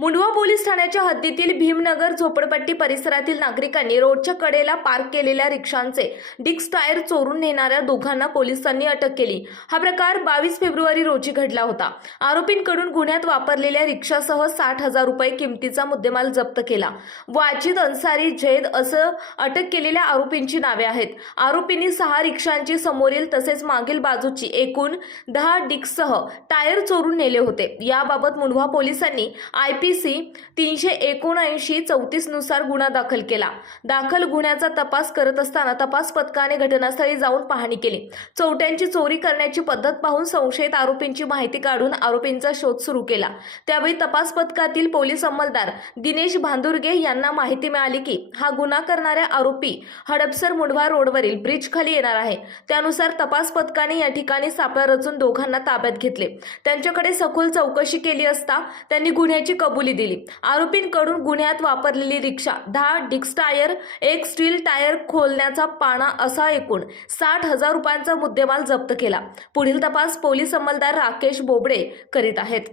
Mundhwa police ठाण्याच्या हद्दीतील भीमनगर झोपडपट्टी परिसरातील नागरिकांनी रोडच्या कडेला पार्क केलेल्या रिक्षांचे डिक्स टायर चोरून नेणाऱ्या दोघांना पोलिसांनी अटक केली. हा प्रकार बावीस फेब्रुवारी रोजी घडला होता. आरोपींकडून गुन्ह्यात वापरलेल्या रिक्षासह साठ हजार रुपये किमतीचा मुद्देमाल जप्त केला. वाजिद अन्सारी झेद असं अटक केलेल्या आरोपींची नावे आहेत. आरोपींनी सहा रिक्षांची समोरील तसेच मागील बाजूची एकूण दहा डिक्ससह टायर चोरून नेले होते. याबाबत मुंढवा पोलिसांनी आय पी सी तीनशे एकोणऐंशी चौतीसनुसार गुन्हा दाखल केला. दाखल गुन्ह्याचा तपास करत असताना तपास पथकाने घटनास्थळी जाऊन पाहणी केली. चौट्यांची चोरी करण्याची पद्धत पाहून संशयित आरोपींची माहिती काढून आरोपींचा शोध सुरू केला. त्यावेळी तपास पथकातील पोलीस अंमलदार दिनेश भांदुर्गे यांना माहिती मिळाली की हा गुन्हा करणाऱ्या आरोपी हडपसर मुंढवा रोडवरील ब्रिज खाली येणार आहे. त्यानुसार तपास पथकाने या ठिकाणी सापळा रचून दोघांना ताब्यात घेतले. त्यांच्याकडे सखोल चौकशी केली असता त्यांनी गुन्ह्याची कबुली दिली. आरोपींकडून गुन्ह्यात वापरलेली रिक्षा दहा डिक्स टायर एक स्टील टायर खोलण्याचा पाना असा एकूण साठ हजार रुपयांचा मुद्देमाल जप्त केला. पुढील तपास पोलीस अंमलदार राकेश बोबडे करीत आहेत.